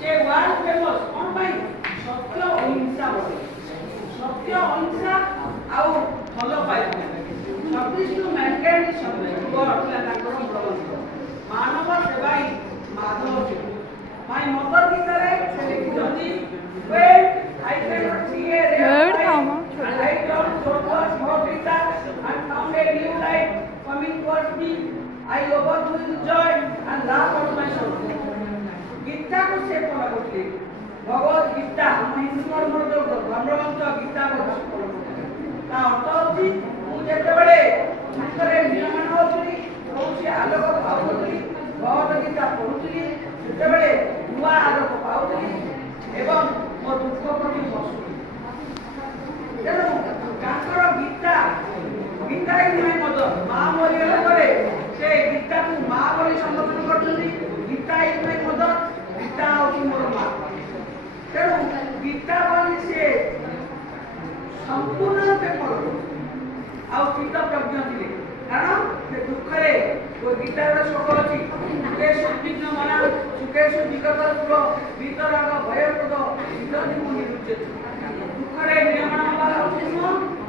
से world famous कौन भाई सत्य अहिंसा बोले सत्य अहिंसा आउ भल पाए service to mankind service to god अथला ताकर मूलमंत्र मानव सेवा ही माधव सेवा माय मदर गीता रे से लिखितोंती when I cannot see a ray of light and I turn towards Gita and found a new light coming towards me I overflow with joy and laugh at my sorrow Gita को से पढ़ा करते भगवत गीता हम हिंदू धर्म जो धर्मग्रंथ गीता को पढ़ा ता अर्थ होची मु जेते बेले छात्रे नियमन होतली होची आलोक पाउतली भगवत गीता पढ़ुतली जेते बेले नुआ आलोक पाउतली एवं मो दुख प्रति हसुली तेणु काकर गीता गीता ही मद माँ मरिगला परे से गीता को माँ बोली संबोधन करछथि गीता ही मद गीता होची मोर माँ तेणु गीता बोली से संपूर्ण रूपे मोर आउ चित्त प्रज्ञ थिले कारण से दुखरे वो गीतार श्लोक अछि सुखेश विघ्न मना सुखेश विगत पुर वितरग भयप्रद विदधि मुनि रुच्यते दुखरे नियमन वाला होछि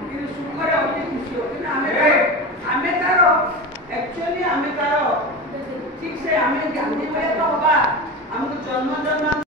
कि सुखरे अति खुशी होछि ना आमे तारो एक्चुअली आमे तारो ठीक से आमे गांधी भय तो होबा हमको जन्म जन्म